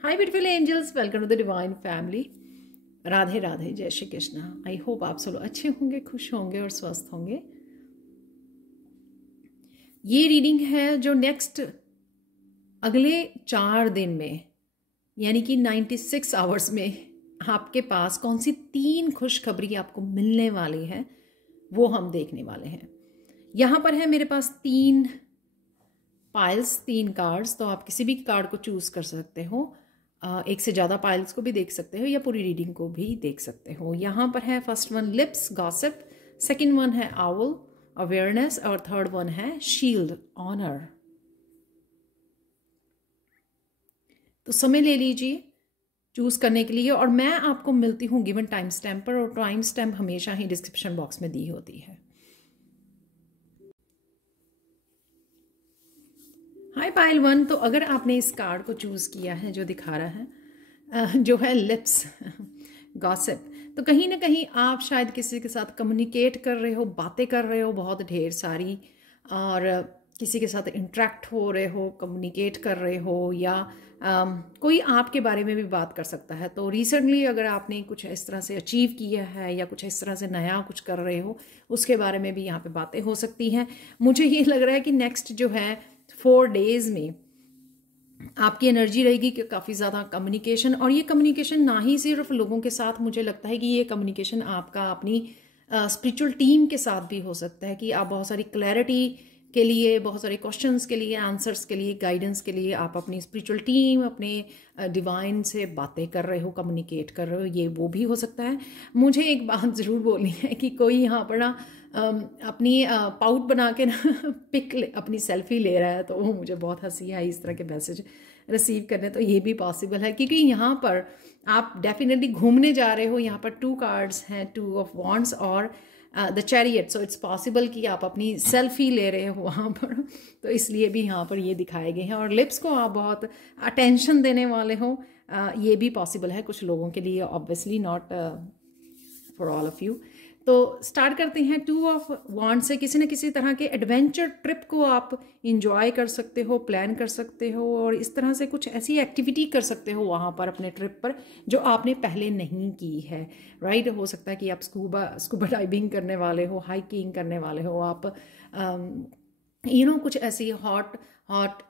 Hi beautiful angels, welcome to the divine family. Radhe Radhe, जय Shri Krishna. I hope आप सब लोग अच्छे होंगे, खुश होंगे और स्वस्थ होंगे। ये रीडिंग है जो नेक्स्ट अगले 4 दिन में यानी कि 96 आवर्स में आपके पास कौन सी 3 खुशखबरी आपको मिलने वाली है वो हम देखने वाले हैं। यहाँ पर है मेरे पास 3 पाइल्स, 3 कार्ड्स, तो आप किसी भी कार्ड को चूज कर सकते हो। एक से ज़्यादा पाइल्स को भी देख सकते हो या पूरी रीडिंग को भी देख सकते हो। यहाँ पर है first one lips, gossip, second one है आउल, अवेयरनेस, और थर्ड वन है शील्ड, ऑनर। तो समय ले लीजिए चूज करने के लिए, और मैं आपको मिलती हूँ गिवन टाइम स्टैम्प पर, और टाइम स्टैम्प हमेशा ही डिस्क्रिप्शन बॉक्स में दी होती है। हाय पाइल 1, तो अगर आपने इस कार्ड को चूज किया है जो दिखा रहा है जो है लिप्स, गॉसिप, तो कहीं ना कहीं आप शायद किसी के साथ कम्युनिकेट कर रहे हो, बातें कर रहे हो बहुत ढेर सारी, और किसी के साथ इंटरेक्ट हो रहे हो, कम्युनिकेट कर रहे हो, या कोई आपके बारे में भी बात कर सकता है। तो रिसेंटली अगर आपने कुछ इस तरह से अचीव किया है या कुछ इस तरह से नया कुछ कर रहे हो, उसके बारे में भी यहाँ पे बातें हो सकती हैं। मुझे ये लग रहा है कि नेक्स्ट जो है 4 डेज में आपकी एनर्जी रहेगी कि काफ़ी ज़्यादा कम्युनिकेशन, और ये कम्युनिकेशन ना ही सिर्फ लोगों के साथ, मुझे लगता है कि ये कम्युनिकेशन आपका अपनी स्पिरिचुअल टीम के साथ भी हो सकता है कि आप बहुत सारी क्लैरिटी के लिए, बहुत सारे क्वेश्चंस के लिए, आंसर्स के लिए, गाइडेंस के लिए आप अपनी स्पिरिचुअल टीम, अपने डिवाइन से बातें कर रहे हो, कम्युनिकेट कर रहे हो, ये वो भी हो सकता है। मुझे एक बात ज़रूर बोलनी है कि कोई यहाँ पर ना अपनी पाउट बना के ना अपनी सेल्फी ले रहा है, तो वो मुझे बहुत हंसी आई इस तरह के मैसेज रिसीव करने। तो ये भी पॉसिबल है क्योंकि यहाँ पर आप डेफिनेटली घूमने जा रहे हो। यहाँ पर 2 कार्ड्स हैं, 2 ऑफ वॉन्ड्स और the chariot, so it's possible कि आप अपनी सेल्फी ले रहे हो वहाँ पर, तो इसलिए भी यहाँ पर ये दिखाए गए हैं। और लिप्स को आप बहुत अटेंशन देने वाले हो, ये भी पॉसिबल है कुछ लोगों के लिए, obviously not for all of you. तो स्टार्ट करते हैं 2 ऑफ वॉन्ड से। किसी न किसी तरह के एडवेंचर ट्रिप को आप इंजॉय कर सकते हो, प्लान कर सकते हो, और इस तरह से कुछ ऐसी एक्टिविटी कर सकते हो वहाँ पर अपने ट्रिप पर जो आपने पहले नहीं की है। राइट, हो सकता है कि आप स्कूबा डाइविंग करने वाले हो, हाइकिंग करने वाले हो, आप कुछ ऐसी हॉट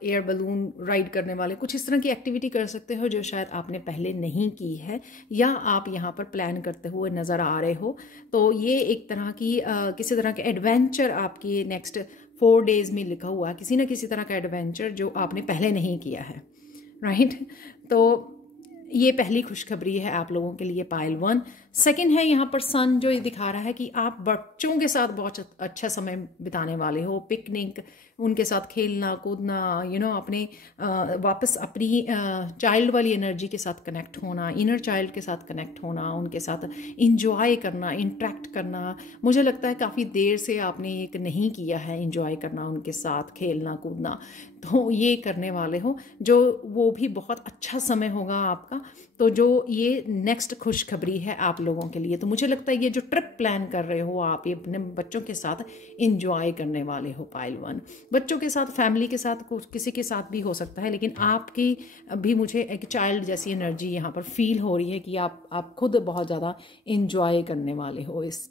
एयर बलून राइड करने वाले, कुछ इस तरह की एक्टिविटी कर सकते हो जो शायद आपने पहले नहीं की है या आप यहाँ पर प्लान करते हुए नज़र आ रहे हो। तो ये एक तरह की किसी तरह के एडवेंचर आपकी नेक्स्ट 4 डेज में लिखा हुआ है, किसी न किसी तरह का एडवेंचर जो आपने पहले नहीं किया है। राइट, तो ये पहली खुशखबरी है आप लोगों के लिए पाइल 1। सेकंड है यहाँ पर सन, जो ये दिखा रहा है कि आप बच्चों के साथ बहुत अच्छा समय बिताने वाले हो, पिकनिक, उनके साथ खेलना कूदना, अपने वापस अपनी चाइल्ड वाली एनर्जी के साथ कनेक्ट होना, इनर चाइल्ड के साथ कनेक्ट होना, उनके साथ इंजॉय करना, इंटरेक्ट करना। मुझे लगता है काफ़ी देर से आपने एक नहीं किया है इंजॉय करना, उनके साथ खेलना कूदना, तो ये करने वाले हो, जो वो भी बहुत अच्छा समय होगा आपका। तो जो ये नेक्स्ट खुशखबरी है आप लोगों के लिए, तो मुझे लगता है ये जो ट्रिप प्लान कर रहे हो आप, ये अपने बच्चों के साथ इंजॉय करने वाले हो पाइल 1। बच्चों के साथ, फैमिली के साथ, किसी के साथ भी हो सकता है, लेकिन आपकी भी मुझे एक चाइल्ड जैसी एनर्जी यहाँ पर फील हो रही है कि आप खुद बहुत ज़्यादा इंजॉय करने वाले हो इस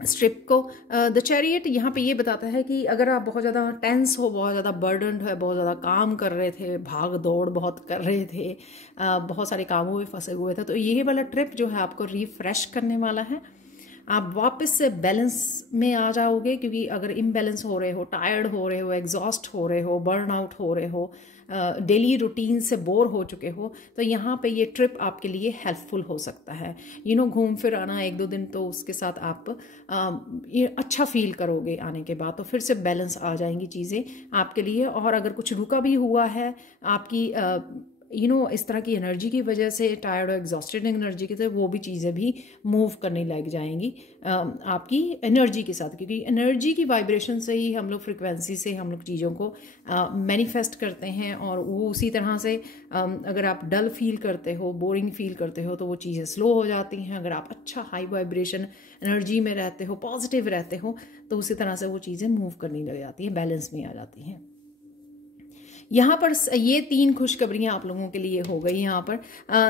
स्ट्रिप को। द चैरियट यहाँ पे ये बताता है कि अगर आप बहुत ज़्यादा टेंस हो, बहुत ज़्यादा बर्डनड है, बहुत ज़्यादा काम कर रहे थे, भाग दौड़ बहुत कर रहे थे, बहुत सारे कामों में फंसे हुए थे, तो ये वाला ट्रिप जो है आपको रिफ्रेश करने वाला है। आप वापस से बैलेंस में आ जाओगे, क्योंकि अगर इम्बैलेंस हो रहे हो, टायर्ड हो रहे हो, एग्जॉस्ट हो रहे हो, बर्न आउट हो रहे हो, डेली रूटीन से बोर हो चुके हो, तो यहाँ पे ये ट्रिप आपके लिए हेल्पफुल हो सकता है। घूम फिर आना 1-2 दिन, तो उसके साथ आप ये अच्छा फील करोगे आने के बाद, तो फिर से बैलेंस आ जाएंगी चीज़ें आपके लिए। और अगर कुछ रुका भी हुआ है आपकी इस तरह की एनर्जी की वजह से, टायर्ड और एग्जॉस्टेड एनर्जी की, तो वो भी चीज़ें भी मूव करने लग जाएंगी आपकी एनर्जी के साथ, क्योंकि एनर्जी की वाइब्रेशन से ही हम लोग, फ्रिक्वेंसी से हम लोग चीज़ों को मैनिफेस्ट करते हैं। और वो उसी तरह से अगर आप डल फील करते हो, बोरिंग फील करते हो, तो वो चीज़ें स्लो हो जाती हैं। अगर आप अच्छा हाई वाइब्रेशन एनर्जी में रहते हो, पॉजिटिव रहते हो, तो उसी तरह से वो चीज़ें मूव करने लग जाती हैं, बैलेंस में आ जाती हैं। यहाँ पर ये 3 खुशखबरियाँ आप लोगों के लिए हो गई। यहाँ पर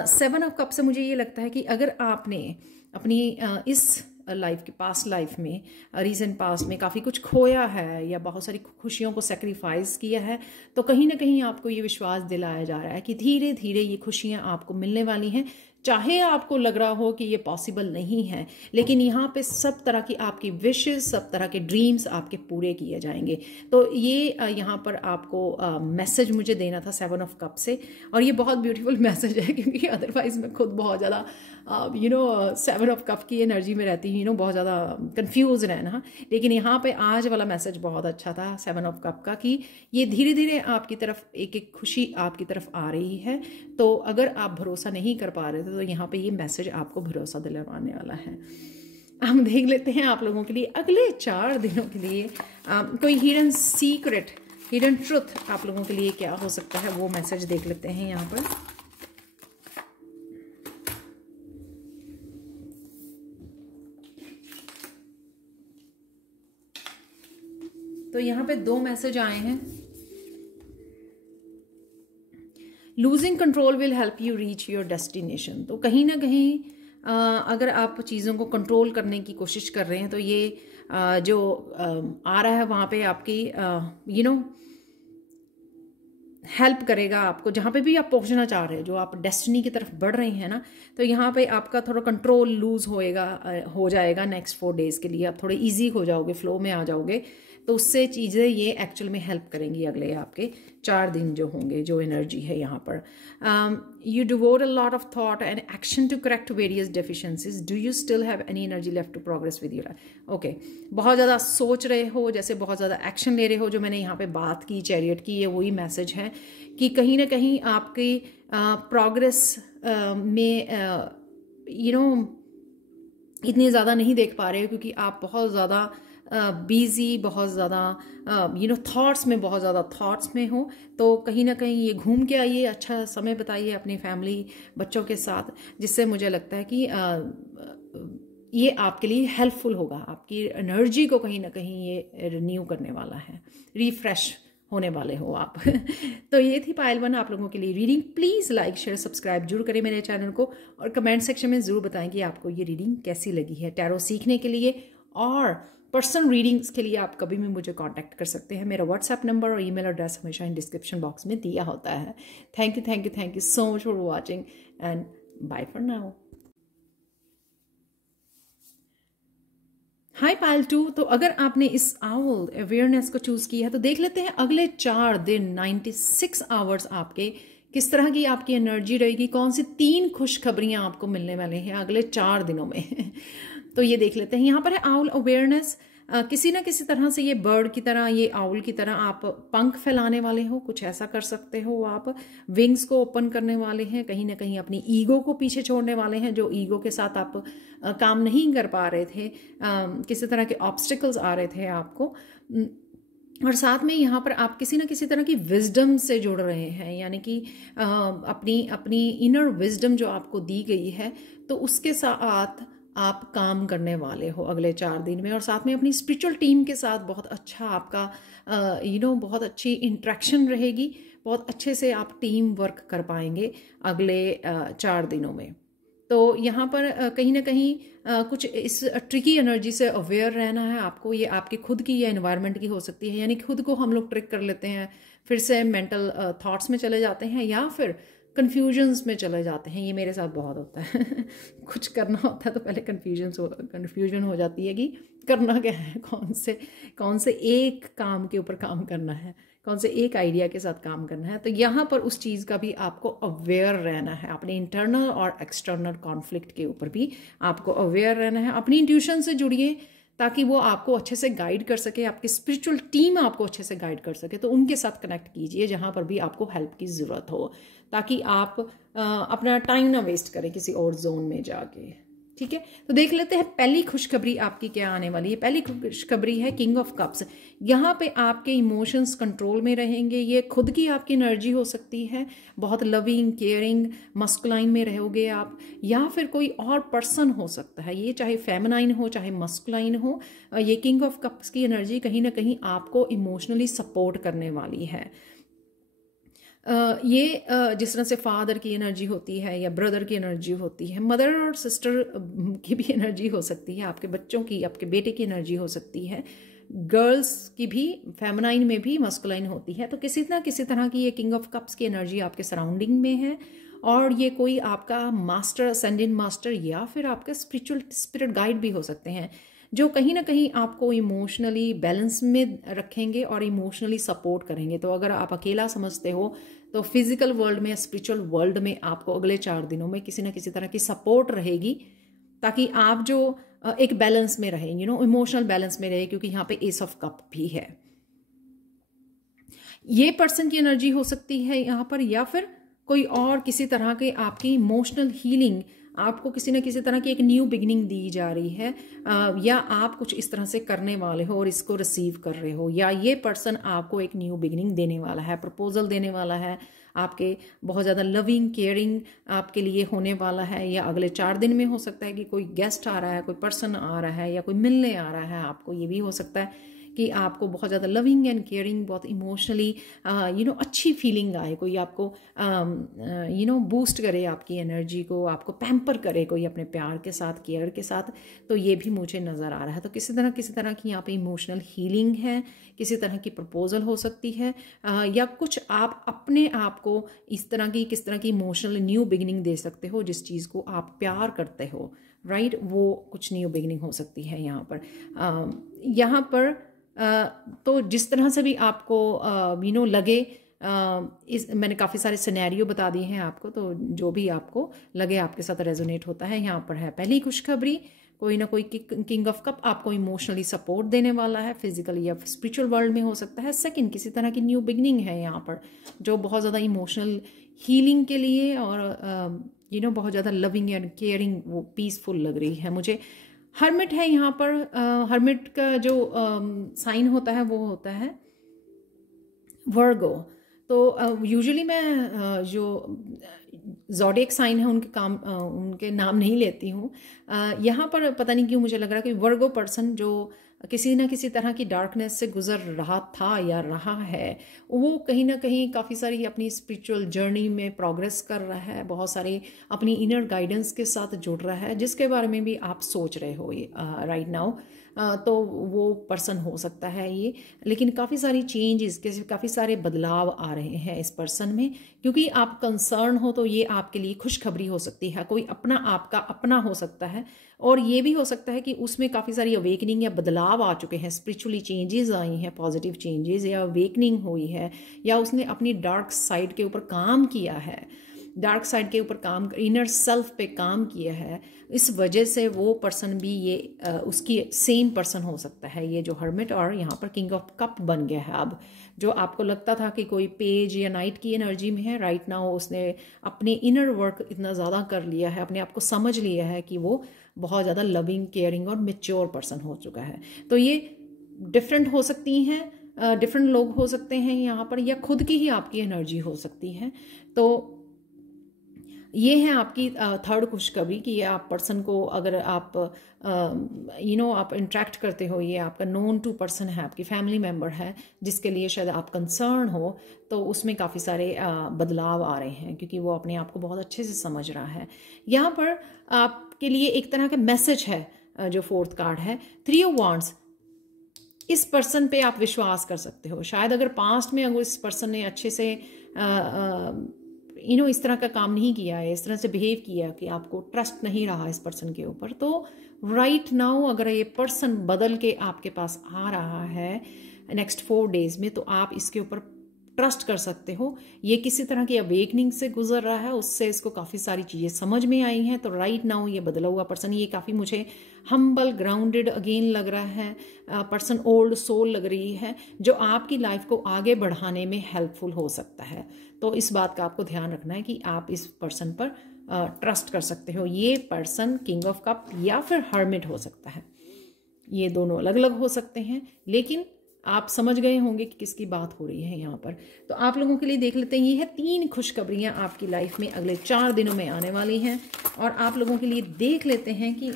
7 ऑफ कप से मुझे ये लगता है कि अगर आपने अपनी इस लाइफ की पास्ट लाइफ में, रीसेंट पास्ट में काफ़ी कुछ खोया है या बहुत सारी खुशियों को सेक्रीफाइस किया है, तो कहीं ना कहीं आपको ये विश्वास दिलाया जा रहा है कि धीरे धीरे ये खुशियाँ आपको मिलने वाली हैं। चाहे आपको लग रहा हो कि ये पॉसिबल नहीं है, लेकिन यहाँ पे सब तरह की आपकी विशेस, सब तरह के ड्रीम्स आपके पूरे किए जाएंगे। तो ये यहाँ पर आपको मैसेज मुझे देना था 7 ऑफ कप से, और ये बहुत ब्यूटीफुल मैसेज है क्योंकि अदरवाइज मैं खुद बहुत ज़्यादा 7 ऑफ कप की एनर्जी में रहती हूँ, बहुत ज़्यादा कन्फ्यूज रहना। लेकिन यहाँ पे आज वाला मैसेज बहुत अच्छा था 7 ऑफ कप का, कि ये धीरे धीरे आपकी तरफ एक एक खुशी आपकी तरफ आ रही है। तो अगर आप भरोसा नहीं कर पा रहे थे तो यहाँ पे ये मैसेज आपको भरोसा दिलवाने वाला है। हम देख लेते हैं आप लोगों के लिए अगले 4 दिनों के लिए कोई हिडन सीक्रेट, हिडन ट्रुथ आप लोगों के लिए क्या हो सकता है, वो मैसेज देख लेते हैं यहाँ पर। तो यहाँ पे 2 मैसेज आए हैं। Losing control will help you reach your destination. तो कहीं ना कहीं अगर आप चीज़ों को कंट्रोल करने की कोशिश कर रहे हैं तो ये जो आ रहा है वहाँ पे आपकी हेल्प करेगा आपको, जहाँ पे भी आप पहुँचना चाह रहे हैं, जो आप डेस्टिनी की तरफ बढ़ रहे हैं ना, तो यहाँ पे आपका थोड़ा कंट्रोल लूज हो जाएगा नेक्स्ट 4 डेज़ के लिए। आप थोड़े इजी हो जाओगे, फ्लो में आ जाओगे, तो उससे चीज़ें ये एक्चुअल में हेल्प करेंगी अगले आपके 4 दिन जो होंगे, जो एनर्जी है यहाँ पर। You devote a lot of thought and action to correct various deficiencies. Do you still have any energy left to progress with your life. Okay, बहुत ज़्यादा सोच रहे हो, जैसे बहुत ज़्यादा एक्शन ले रहे हो, जो मैंने यहाँ पे बात की चैरियट की, ये वही मैसेज है कि कहीं ना कहीं आपकी प्रोग्रेस में इतनी ज़्यादा नहीं देख पा रहे हो क्योंकि आप बहुत ज़्यादा बिजी, बहुत ज़्यादा थॉट्स में, बहुत ज़्यादा थॉट्स में हो। तो कहीं ना कहीं ये घूम के आइए, अच्छा समय बताइए अपनी फैमिली, बच्चों के साथ, जिससे मुझे लगता है कि ये आपके लिए हेल्पफुल होगा। आपकी एनर्जी को कहीं ना कहीं ये रिन्यू करने वाला है, रिफ्रेश होने वाले हो आप। तो ये थी पायल 1 आप लोगों के लिए reading. Please like, share, subscribe जरूर करें मेरे चैनल को, और कमेंट सेक्शन में ज़रूर बताएं कि आपको ये रीडिंग कैसी लगी है। टैरो सीखने के लिए और पर्सनल रीडिंग्स के लिए आप कभी भी मुझे कांटेक्ट कर सकते हैं। मेरा व्हाट्सएप नंबर और ईमेल एड्रेस हमेशा इन डिस्क्रिप्शन बॉक्स में दिया होता है। Thank you so much for watching and bye for now. Hi pile 2। तो अगर आपने इस आउल अवेयरनेस को चूज किया है तो देख लेते हैं अगले 4 दिन 96 आवर्स आपके किस तरह की आपकी एनर्जी रहेगी, कौन सी 3 खुशखबरियां आपको मिलने वाले हैं अगले 4 दिनों में। तो ये देख लेते हैं। यहाँ पर है आउल अवेयरनेस। किसी ना किसी तरह से ये बर्ड की तरह, ये आउल की तरह आप पंख फैलाने वाले हो, कुछ ऐसा कर सकते हो। आप विंग्स को ओपन करने वाले हैं, कहीं ना कहीं अपनी ईगो को पीछे छोड़ने वाले हैं, जो ईगो के साथ आप काम नहीं कर पा रहे थे, किसी तरह के ऑब्स्टिकल्स आ रहे थे आपको। और साथ में यहाँ पर आप किसी ना किसी तरह की विजडम से जुड़ रहे हैं, यानी कि अपनी इनर विजडम जो आपको दी गई है, तो उसके साथ आप काम करने वाले हो अगले 4 दिन में। और साथ में अपनी स्पिरिचुअल टीम के साथ बहुत अच्छा आपका बहुत अच्छी इंट्रैक्शन रहेगी, बहुत अच्छे से आप टीम वर्क कर पाएंगे अगले 4 दिनों में। तो यहाँ पर कहीं ना कहीं कुछ इस ट्रिकी एनर्जी से अवेयर रहना है आपको। ये आपकी खुद की या एनवायरनमेंट की हो सकती है, यानी खुद को हम लोग ट्रिक कर लेते हैं, फिर से मेंटल थॉट्स में चले जाते हैं या फिर कन्फ्यूजन्स में चले जाते हैं। ये मेरे साथ बहुत होता है। कुछ करना होता है तो पहले कन्फ्यूजन हो जाती है कि करना क्या है, कौन से एक काम के ऊपर काम करना है, कौन से एक आइडिया के साथ काम करना है। तो यहाँ पर उस चीज़ का भी आपको अवेयर रहना है, अपने इंटरनल और एक्सटर्नल कॉन्फ्लिक्ट के ऊपर भी आपको अवेयर रहना है। अपनी इंट्यूशन से जुड़िए ताकि वो आपको अच्छे से गाइड कर सके, आपकी स्पिरिचुअल टीम आपको अच्छे से गाइड कर सके। तो उनके साथ कनेक्ट कीजिए जहाँ पर भी आपको हेल्प की ज़रूरत हो, ताकि आप अपना टाइम ना वेस्ट करें किसी और जोन में जाके। ठीक है, तो देख लेते हैं पहली खुशखबरी आपकी क्या आने वाली है। पहली खुशखबरी है किंग ऑफ कप्स। यहाँ पे आपके इमोशंस कंट्रोल में रहेंगे। ये खुद की आपकी एनर्जी हो सकती है, बहुत लविंग, केयरिंग, मस्कुलाइन में रहोगे आप, या फिर कोई और पर्सन हो सकता है, ये चाहे फेमिनाइन हो चाहे मस्कुलाइन हो। ये किंग ऑफ कप्स की एनर्जी कहीं ना कहीं आपको इमोशनली सपोर्ट करने वाली है। जिस तरह से फादर की एनर्जी होती है या ब्रदर की एनर्जी होती है, मदर और सिस्टर की भी एनर्जी हो सकती है, आपके बच्चों की, आपके बेटे की एनर्जी हो सकती है, गर्ल्स की भी फेमिनाइन में भी मस्कुलाइन होती है। तो किसी ना किसी तरह की ये किंग ऑफ कप्स की एनर्जी आपके सराउंडिंग में है, और ये कोई आपका मास्टर, असेंडेंट मास्टर, या फिर आपका स्पिरिचुअल स्पिरिट गाइड भी हो सकते हैं, जो कहीं ना कहीं आपको इमोशनली बैलेंस में रखेंगे और इमोशनली सपोर्ट करेंगे। तो अगर आप अकेला समझते हो तो फिजिकल वर्ल्ड में, स्पिरिचुअल वर्ल्ड में आपको अगले 4 दिनों में किसी ना किसी तरह की सपोर्ट रहेगी, ताकि आप जो एक बैलेंस में रहें, इमोशनल बैलेंस में रहे, क्योंकि यहाँ पे एस ऑफ कप भी है। ये पर्सन की एनर्जी हो सकती है यहाँ पर, या फिर कोई और किसी तरह के आपकी इमोशनल हीलिंग, आपको किसी न किसी तरह की एक न्यू बिगिनिंग दी जा रही है, या आप कुछ इस तरह से करने वाले हो और इसको रिसीव कर रहे हो, या ये पर्सन आपको एक न्यू बिगिनिंग देने वाला है, प्रपोजल देने वाला है, आपके बहुत ज़्यादा लविंग केयरिंग आपके लिए होने वाला है, या अगले 4 दिन में हो सकता है कि कोई गेस्ट आ रहा है, कोई पर्सन आ रहा है, या कोई मिलने आ रहा है आपको। ये भी हो सकता है कि आपको बहुत ज़्यादा लविंग एंड केयरिंग, बहुत इमोशनली अच्छी फीलिंग आए, कोई आपको बूस्ट करे आपकी एनर्जी को, आपको पैम्पर करे कोई अपने प्यार के साथ, केयर के साथ। तो ये भी मुझे नज़र आ रहा है। तो किसी तरह की यहाँ पे इमोशनल हीलिंग है, किसी तरह की प्रपोजल हो सकती है, या कुछ आप अपने आप को इस तरह की, किस तरह की इमोशनल न्यू बिगिनिंग दे सकते हो, जिस चीज़ को आप प्यार करते हो, राइट, वो कुछ न्यू बिगिनिंग हो सकती है यहाँ पर। तो जिस तरह से भी आपको लगे, मैंने काफ़ी सारे सिनेरियो बता दिए हैं आपको, तो जो भी आपको लगे आपके साथ रेजोनेट होता है, यहाँ पर है पहली खुशखबरी, कोई ना कोई किंग ऑफ कप आपको इमोशनली सपोर्ट देने वाला है, फिजिकल या स्पिरिचुअल वर्ल्ड में हो सकता है। सेकंड, किसी तरह की न्यू बिगनिंग है यहाँ पर, जो बहुत ज़्यादा इमोशनल हीलिंग के लिए और बहुत ज़्यादा लविंग एंड केयरिंग, वो पीसफुल लग रही है मुझे। हर्मिट है यहाँ पर। हर्मिट का जो साइन होता है वो होता है वर्गो। तो यूजुअली मैं जो ज़ोडिएक साइन है उनके नाम नहीं लेती हूँ। यहाँ पर पता नहीं क्यों मुझे लग रहा है कि वर्गो पर्सन जो किसी ना किसी तरह की डार्कनेस से गुजर रहा था या रहा है, वो कहीं ना कहीं काफ़ी सारी अपनी स्पिरिचुअल जर्नी में प्रोग्रेस कर रहा है, बहुत सारी अपनी इनर गाइडेंस के साथ जुड़ रहा है, जिसके बारे में भी आप सोच रहे हो राइट नाउ। तो वो पर्सन हो सकता है ये, लेकिन काफ़ी सारी चेंजेस, काफ़ी सारे बदलाव आ रहे हैं इस पर्सन में, क्योंकि आप कंसर्न हो तो ये आपके लिए खुशखबरी हो सकती है। कोई अपना आपका अपना हो सकता है, और ये भी हो सकता है कि उसमें काफ़ी सारी अवेकनिंग या बदलाव आ चुके हैं, स्पिरिचुअली चेंजेस आई हैं, पॉजिटिव चेंजेस या अवेकनिंग हुई है, या उसने अपनी डार्क साइड के ऊपर काम किया है, डार्क साइड के ऊपर काम, इनर सेल्फ पे काम किया है। इस वजह से वो पर्सन भी ये उसकी सेम पर्सन हो सकता है, ये जो हर्मिट, और यहाँ पर किंग ऑफ कप बन गया है। अब जो आपको लगता था कि कोई पेज या नाइट की एनर्जी में है, राइट नाउ उसने अपने इनर वर्क इतना ज़्यादा कर लिया है, अपने आप को समझ लिया है कि वो बहुत ज़्यादा लविंग, केयरिंग और मैच्योर पर्सन हो चुका है। तो ये डिफरेंट हो सकती हैं, डिफरेंट लोग हो सकते हैं यहाँ पर, या खुद की ही आपकी एनर्जी हो सकती है। तो ये है आपकी थर्ड खुशखबरी कि ये आप पर्सन को, अगर आप आप इंटरेक्ट करते हो, ये आपका नोन टू पर्सन है, आपकी फैमिली मेम्बर है, जिसके लिए शायद आप कंसर्न हो, तो उसमें काफ़ी सारे बदलाव आ रहे हैं, क्योंकि वो अपने आप को बहुत अच्छे से समझ रहा है। यहाँ पर आपके लिए एक तरह का मैसेज है, जो फोर्थ कार्ड है 3 ऑफ वांड्स। इस पर्सन पे आप विश्वास कर सकते हो। शायद अगर पास्ट में अगर इस पर्सन ने अच्छे से इस तरह का काम नहीं किया है, इस तरह से बिहेव किया कि आपको ट्रस्ट नहीं रहा इस पर्सन के ऊपर, तो राइट नाउ अगर ये पर्सन बदल के आपके पास आ रहा है नेक्स्ट 4 डेज में, तो आप इसके ऊपर ट्रस्ट कर सकते हो। ये किसी तरह की अवेकनिंग से गुजर रहा है, उससे इसको काफ़ी सारी चीज़ें समझ में आई हैं। तो राइट नाउ ये बदला हुआ पर्सन, ये काफ़ी मुझे हम्बल, ग्राउंडेड अगेन लग रहा है, पर्सन ओल्ड सोल लग रही है, जो आपकी लाइफ को आगे बढ़ाने में हेल्पफुल हो सकता है। तो इस बात का आपको ध्यान रखना है कि आप इस पर्सन पर ट्रस्ट कर सकते हो। ये पर्सन किंग ऑफ कप या फिर हर्मिट हो सकता है, ये दोनों अलग अलग हो सकते हैं, लेकिन आप समझ गए होंगे कि किसकी बात हो रही है यहाँ पर। तो आप लोगों के लिए देख लेते हैं, ये है 3 खुशखबरियाँ आपकी लाइफ में अगले 4 दिनों में आने वाली हैं। और आप लोगों के लिए देख लेते हैं कि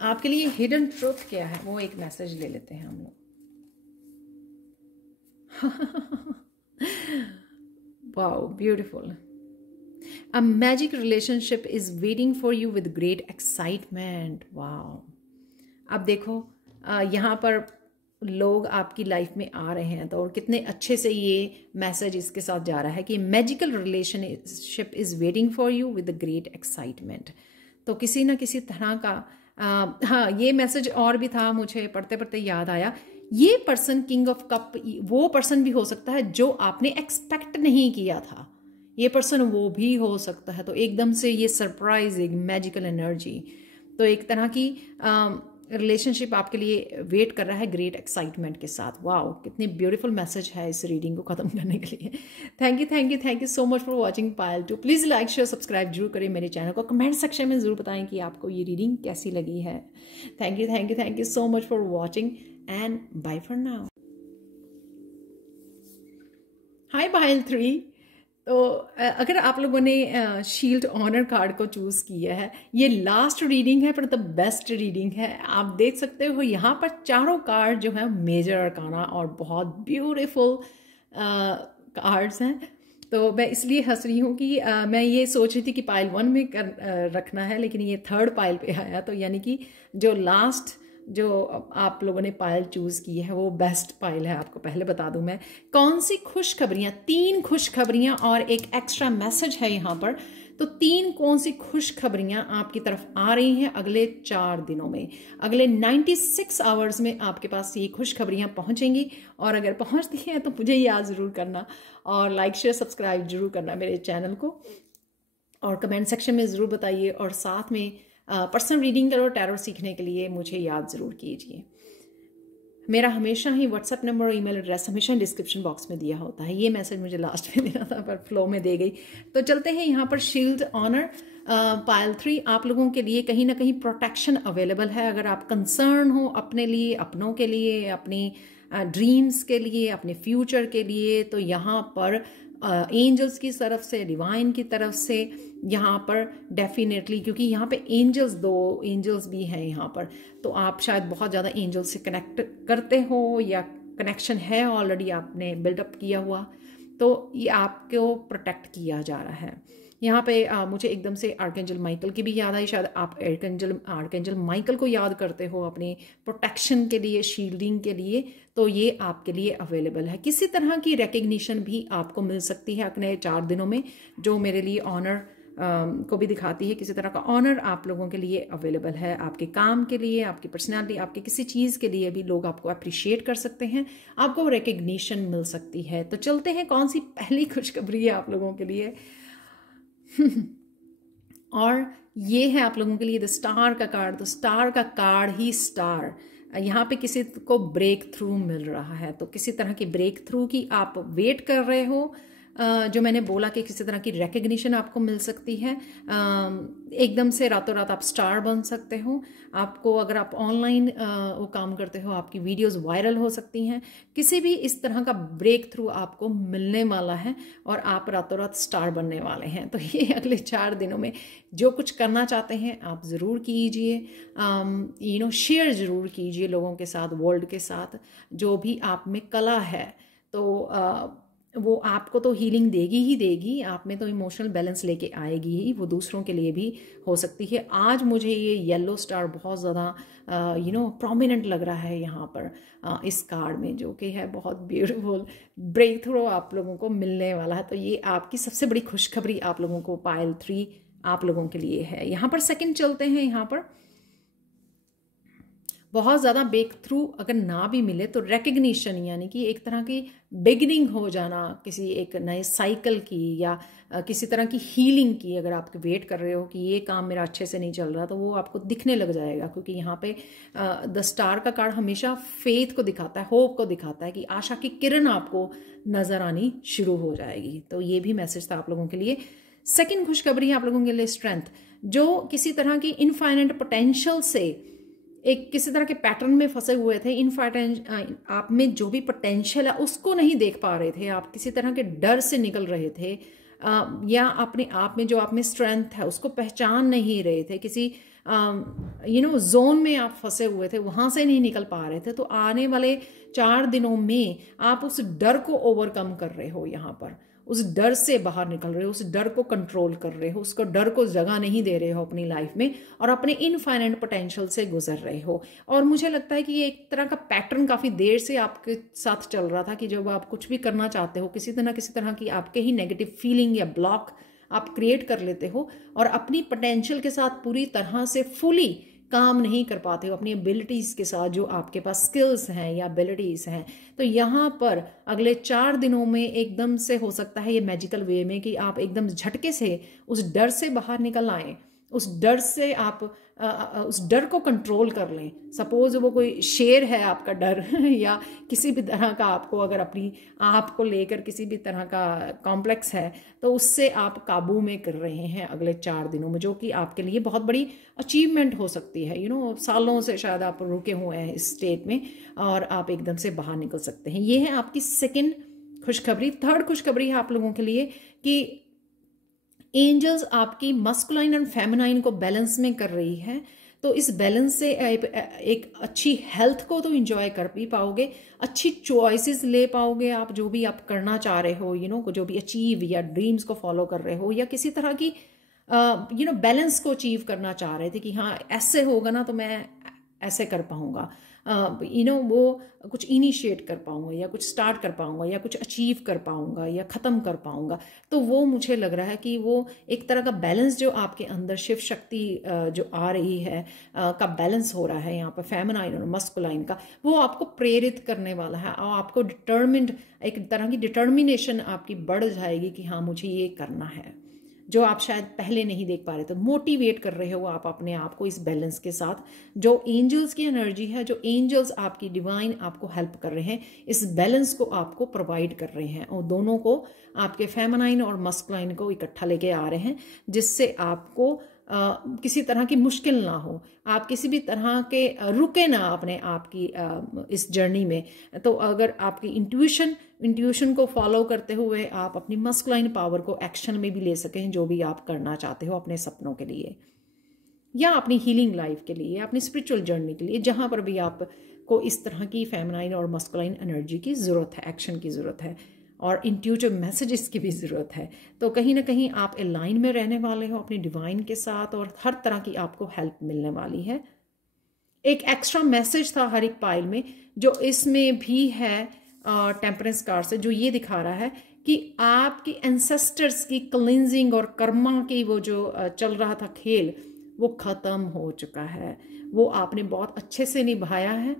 आपके लिए हिडन ट्रुथ क्या है, वो एक मैसेज ले लेते हैं हम लोग। Wow, beautiful. A magic relationship is waiting for you with great excitement. Wow. अब देखो यहाँ पर लोग आपकी लाइफ में आ रहे हैं तो और कितने अच्छे से ये मैसेज इसके साथ जा रहा है कि magical relationship is waiting for you with great excitement. तो किसी ना किसी तरह का हाँ, ये मैसेज और भी था, मुझे पढ़ते पढ़ते याद आया। ये पर्सन किंग ऑफ कप वो पर्सन भी हो सकता है जो आपने एक्सपेक्ट नहीं किया था, ये पर्सन वो भी हो सकता है। तो एकदम से ये सरप्राइज, एक मैजिकल एनर्जी, तो एक तरह की रिलेशनशिप आपके लिए वेट कर रहा है ग्रेट एक्साइटमेंट के साथ। वाओ, कितनी ब्यूटीफुल मैसेज है इस रीडिंग को ख़त्म करने के लिए। Thank you thank you thank you so much for watching Payal 2। Please like share subscribe जरूर करें मेरे चैनल को। कमेंट सेक्शन में ज़रूर बताएं कि आपको ये रीडिंग कैसी लगी है। Thank you so much for watching and bye for now. Hi pile 3। तो अगर आप लोगों ने शील्ड ऑनर कार्ड को चूज़ किया है, ये लास्ट रीडिंग है पर द बेस्ट रीडिंग है। आप देख सकते हो यहाँ पर चारों कार्ड जो है मेजर अरकाना और बहुत ब्यूटीफुल कार्ड्स हैं। तो मैं इसलिए हंस रही हूँ कि मैं ये सोच रही थी कि पाइल 1 में रखना है, लेकिन ये थर्ड पाइल पे आया। तो यानी कि जो लास्ट जो आप लोगों ने पाइल चूज़ की है वो बेस्ट पाइल है। आपको पहले बता दूं मैं कौन सी खुशखबरियाँ, 3 खुशखबरियाँ और एक एक्स्ट्रा मैसेज है यहाँ पर। तो 3 कौन सी खुशखबरियाँ आपकी तरफ आ रही हैं अगले 4 दिनों में, अगले 96 आवर्स में आपके पास ये खुशखबरियाँ पहुँचेंगी। और अगर पहुँचती हैं तो मुझे याद ज़रूर करना और लाइक शेयर सब्सक्राइब जरूर करना मेरे चैनल को, और कमेंट सेक्शन में ज़रूर बताइए। और साथ में पर्सनल रीडिंग और टैरो सीखने के लिए मुझे याद ज़रूर कीजिए। मेरा हमेशा ही व्हाट्सएप नंबर और ईमेल एड्रेस हमेशा डिस्क्रिप्शन बॉक्स में दिया होता है। ये मैसेज मुझे लास्ट में देना था पर फ्लो में दे गई। तो चलते हैं यहाँ पर शील्ड ऑनर पाइल 3 आप लोगों के लिए कहीं ना कहीं प्रोटेक्शन अवेलेबल है। अगर आप कंसर्न हो अपने लिए, अपनों के लिए, अपनी ड्रीम्स के लिए, अपने फ्यूचर के लिए, तो यहाँ पर एंजल्स की तरफ से, डिवाइन की तरफ से यहाँ पर डेफिनेटली, क्योंकि यहाँ पे एंजल्स, 2 एंजल्स भी हैं यहाँ पर, तो आप शायद बहुत ज़्यादा एंजल्स से कनेक्ट करते हो या कनेक्शन है ऑलरेडी आपने बिल्डअप किया हुआ, तो ये आपको प्रोटेक्ट किया जा रहा है। यहाँ पे मुझे एकदम से आर्कएंजल माइकल की भी याद आई। शायद आप आर्कएंजल माइकल को याद करते हो अपनी प्रोटेक्शन के लिए, शील्डिंग के लिए, तो ये आपके लिए अवेलेबल है। किसी तरह की रिकग्निशन भी आपको मिल सकती है अगले 4 दिनों में, जो मेरे लिए ऑनर को भी दिखाती है। किसी तरह का ऑनर आप लोगों के लिए अवेलेबल है, आपके काम के लिए, आपकी पर्सनालिटी, आपकी किसी चीज़ के लिए भी लोग आपको अप्रिशिएट कर सकते हैं, आपको रिकग्निशन मिल सकती है। तो चलते हैं कौन सी पहली खुशखबरी है आप लोगों के लिए। और ये है आप लोगों के लिए द स्टार का कार्ड। तो स्टार का कार्ड ही स्टार, यहाँ पे किसी को ब्रेक थ्रू मिल रहा है। तो किसी तरह की ब्रेक थ्रू की आप वेट कर रहे हो, जो मैंने बोला कि किसी तरह की रिकग्निशन आपको मिल सकती है। एकदम से रातों रात आप स्टार बन सकते हो। आपको, अगर आप ऑनलाइन वो काम करते हो, आपकी वीडियोस वायरल हो सकती हैं। किसी भी इस तरह का ब्रेक थ्रू आपको मिलने वाला है और आप रातों रात स्टार बनने वाले हैं। तो ये अगले 4 दिनों में जो कुछ करना चाहते हैं आप ज़रूर कीजिए। शेयर ज़रूर कीजिए लोगों के साथ, वर्ल्ड के साथ। जो भी आप में कला है तो वो आपको तो हीलिंग देगी ही देगी, आप में तो इमोशनल बैलेंस लेके आएगी ही, वो दूसरों के लिए भी हो सकती है। आज मुझे ये येलो स्टार बहुत ज़्यादा प्रोमिनेंट लग रहा है यहाँ पर इस कार्ड में, जो कि है बहुत ब्यूटीफुल। ब्रेक थ्रू आप लोगों को मिलने वाला है। तो ये आपकी सबसे बड़ी खुशखबरी आप लोगों को पाइल 3 आप लोगों के लिए है। यहाँ पर सेकंड चलते हैं। यहाँ पर बहुत ज़्यादा ब्रेक थ्रू अगर ना भी मिले तो रिकग्निशन, यानी कि एक तरह की बिगिनिंग हो जाना किसी एक नए साइकिल की या किसी तरह की हीलिंग की। अगर आप वेट कर रहे हो कि ये काम मेरा अच्छे से नहीं चल रहा, तो वो आपको दिखने लग जाएगा, क्योंकि यहाँ पे द स्टार का कार्ड हमेशा फेथ को दिखाता है, होप को दिखाता है कि आशा की किरण आपको नज़र आनी शुरू हो जाएगी। तो ये भी मैसेज था आप लोगों के लिए। सेकेंड खुशखबरी है आप लोगों के लिए स्ट्रेंथ। जो किसी तरह की इनफाइनाइट पोटेंशियल से, एक किसी तरह के पैटर्न में फंसे हुए थे, आप में जो भी पोटेंशियल है उसको नहीं देख पा रहे थे, आप किसी तरह के डर से निकल रहे थे, या अपने आप में जो आप में स्ट्रेंथ है उसको पहचान नहीं रहे थे, किसी जोन में आप फंसे हुए थे, वहाँ से नहीं निकल पा रहे थे, तो आने वाले 4 दिनों में आप उस डर को ओवरकम कर रहे हो, यहाँ पर उस डर से बाहर निकल रहे हो, उस डर को कंट्रोल कर रहे हो, उसको डर को जगह नहीं दे रहे हो अपनी लाइफ में, और अपने इनफाइनाइट पोटेंशियल से गुजर रहे हो। और मुझे लगता है कि ये एक तरह का पैटर्न काफ़ी देर से आपके साथ चल रहा था कि जब आप कुछ भी करना चाहते हो, किसी तरह की आपके ही नेगेटिव फीलिंग या ब्लॉक आप क्रिएट कर लेते हो और अपनी पोटेंशियल के साथ पूरी तरह से फुली काम नहीं कर पाते हो, अपनी एबिलिटीज़ के साथ जो आपके पास स्किल्स हैं या एबिलिटीज़ हैं। तो यहाँ पर अगले 4 दिनों में एकदम से हो सकता है ये मैजिकल वे में कि आप एकदम झटके से उस डर से बाहर निकल आएँ, उस डर से आप उस डर को कंट्रोल कर लें। सपोज वो कोई शेर है आपका डर या किसी भी तरह का आपको अगर अपनी आप को लेकर किसी भी तरह का कॉम्प्लेक्स है, तो उससे आप काबू में कर रहे हैं अगले 4 दिनों में, जो कि आपके लिए बहुत बड़ी अचीवमेंट हो सकती है। सालों से शायद आप रुके हुए हैं इस स्टेट में और आप एकदम से बाहर निकल सकते हैं। ये है आपकी सेकेंड खुशखबरी। थर्ड खुशखबरी है आप लोगों के लिए कि एंजल्स आपकी मस्कुलाइन एंड फेमिनाइन को बैलेंस में कर रही है। तो इस बैलेंस से एक अच्छी हेल्थ को तो एंजॉय कर भी पाओगे, अच्छी चॉइसेस ले पाओगे, आप जो भी आप करना चाह रहे हो, जो भी अचीव या ड्रीम्स को फॉलो कर रहे हो या किसी तरह की बैलेंस को अचीव करना चाह रहे थे कि हाँ ऐसे होगा ना तो मैं ऐसे कर पाऊंगा, वो कुछ इनिशिएट कर पाऊंगा या कुछ स्टार्ट कर पाऊंगा या कुछ अचीव कर पाऊंगा या ख़त्म कर पाऊंगा। तो वो मुझे लग रहा है कि वो एक तरह का बैलेंस जो आपके अंदर शिव शक्ति जो आ रही है का बैलेंस हो रहा है यहाँ पर फेमिनाइन और मस्कुलाइन का, वो आपको प्रेरित करने वाला है और आपको डिटर्मिन्ड, एक तरह की डिटर्मिनेशन आपकी बढ़ जाएगी कि हाँ मुझे ये करना है, जो आप शायद पहले नहीं देख पा रहे थे। मोटिवेट कर रहे हो आप अपने आप को इस बैलेंस के साथ। जो एंजल्स की एनर्जी है, जो एंजल्स आपकी डिवाइन आपको हेल्प कर रहे हैं, इस बैलेंस को आपको प्रोवाइड कर रहे हैं और दोनों को आपके फेमिनाइन और मस्कुलाइन को इकट्ठा लेके आ रहे हैं, जिससे आपको किसी तरह की मुश्किल ना हो, आप किसी भी तरह के रुके ना अपने आप की इस जर्नी में। तो अगर आपकी इंट्यूशन को फॉलो करते हुए आप अपनी मस्कुलाइन पावर को एक्शन में भी ले सकें, जो भी आप करना चाहते हो अपने सपनों के लिए या अपनी हीलिंग लाइफ के लिए, अपनी स्पिरिचुअल जर्नी के लिए, जहाँ पर भी आपको इस तरह की फेमिनाइन और मस्कुलाइन एनर्जी की ज़रूरत है, एक्शन की ज़रूरत है और इंट्यूटिव मैसेजेस की भी ज़रूरत है। तो कहीं ना कहीं आप अलाइन में रहने वाले हो अपनी डिवाइन के साथ और हर तरह की आपको हेल्प मिलने वाली है। एक एक्स्ट्रा मैसेज था हर एक पाइल में, जो इसमें भी है टेम्परेंस कार्ड से, जो ये दिखा रहा है कि आपकी एंसेस्टर्स की क्लींजिंग और कर्मा की वो जो चल रहा था खेल, वो ख़त्म हो चुका है। वो आपने बहुत अच्छे से निभाया है,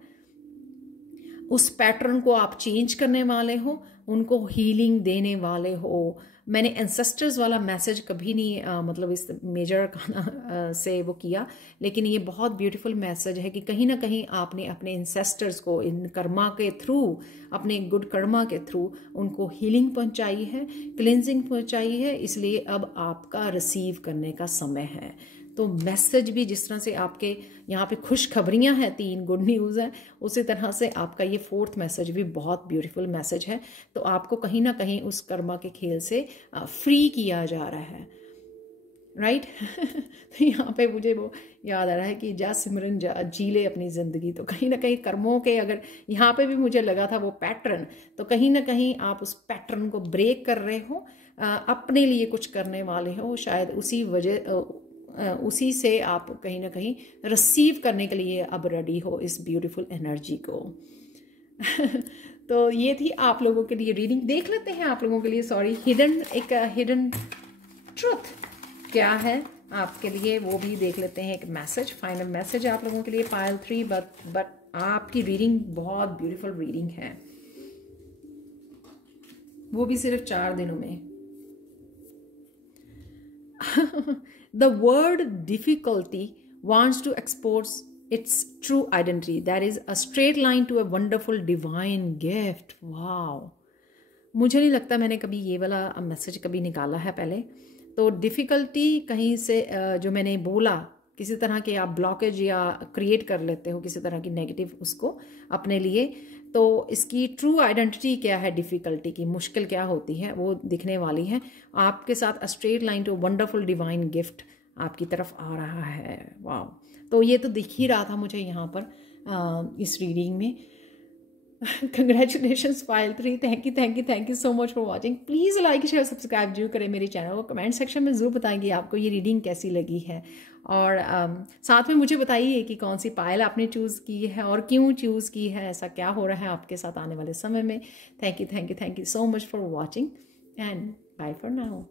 उस पैटर्न को आप चेंज करने वाले हो, उनको हीलिंग देने वाले हो। मैंने एंसेस्टर्स वाला मैसेज कभी नहीं मतलब इस मेजर से वो किया, लेकिन ये बहुत ब्यूटीफुल मैसेज है कि कहीं ना कहीं आपने अपने एंसेस्टर्स को इन कर्मा के थ्रू, अपने गुड कर्मा के थ्रू उनको हीलिंग पहुंचाई है, क्लिनजिंग पहुंचाई है। इसलिए अब आपका रिसीव करने का समय है। तो मैसेज भी जिस तरह से आपके यहाँ पे खुशखबरियाँ हैं, 3 गुड न्यूज़ है, उसी तरह से आपका ये 4th मैसेज भी बहुत ब्यूटीफुल मैसेज है। तो आपको कहीं ना कहीं उस कर्मा के खेल से फ्री किया जा रहा है, राइट। तो यहाँ पे मुझे वो याद आ रहा है कि जा सिमरन जा जी ले अपनी ज़िंदगी। तो कहीं ना कहीं कर्मों के, अगर यहाँ पे भी मुझे लगा था वो पैटर्न, तो कहीं ना कहीं आप उस पैटर्न को ब्रेक कर रहे हो, अपने लिए कुछ करने वाले हो, शायद उसी से आप कहीं ना कहीं रिसीव करने के लिए अब रेडी हो इस ब्यूटीफुल एनर्जी को। तो ये थी आप लोगों के लिए रीडिंग। देख लेते हैं आप लोगों के लिए, एक हिडन ट्रुथ क्या है आपके लिए, वो भी देख लेते हैं। एक मैसेज, फाइनल मैसेज आप लोगों के लिए पाइल 3। बट आपकी रीडिंग बहुत ब्यूटीफुल रीडिंग है, वो भी सिर्फ 4 दिनों में। The word difficulty wants to expose its true identity. That is a straight line to a wonderful divine gift. Wow! मुझे नहीं लगता मैंने कभी ये वाला मैसेज कभी निकाला है पहले। तो डिफ़िकल्टी कहीं से जो मैंने बोला, किसी तरह के आप ब्लॉकेज या क्रिएट कर लेते हो किसी तरह की नेगेटिव उसको अपने लिए, तो इसकी ट्रू आइडेंटिटी क्या है, डिफ़िकल्टी की मुश्किल क्या होती है, वो दिखने वाली है आपके साथ। A straight line to wonderful divine gift आपकी तरफ आ रहा है। वाह, तो ये तो दिख ही रहा था मुझे यहाँ पर इस रीडिंग में। Congratulations Payal 3, thank you so much for watching. Please like share subscribe जरूर करें मेरे चैनल को। कमेंट सेक्शन में ज़रूर बताएंगे आपको ये रीडिंग कैसी लगी है, और साथ में मुझे बताइए कि कौन सी पायल आपने चूज़ की है और क्यों चूज़ की है, ऐसा क्या हो रहा है आपके साथ आने वाले समय में। Thank you so much for watching and bye for now.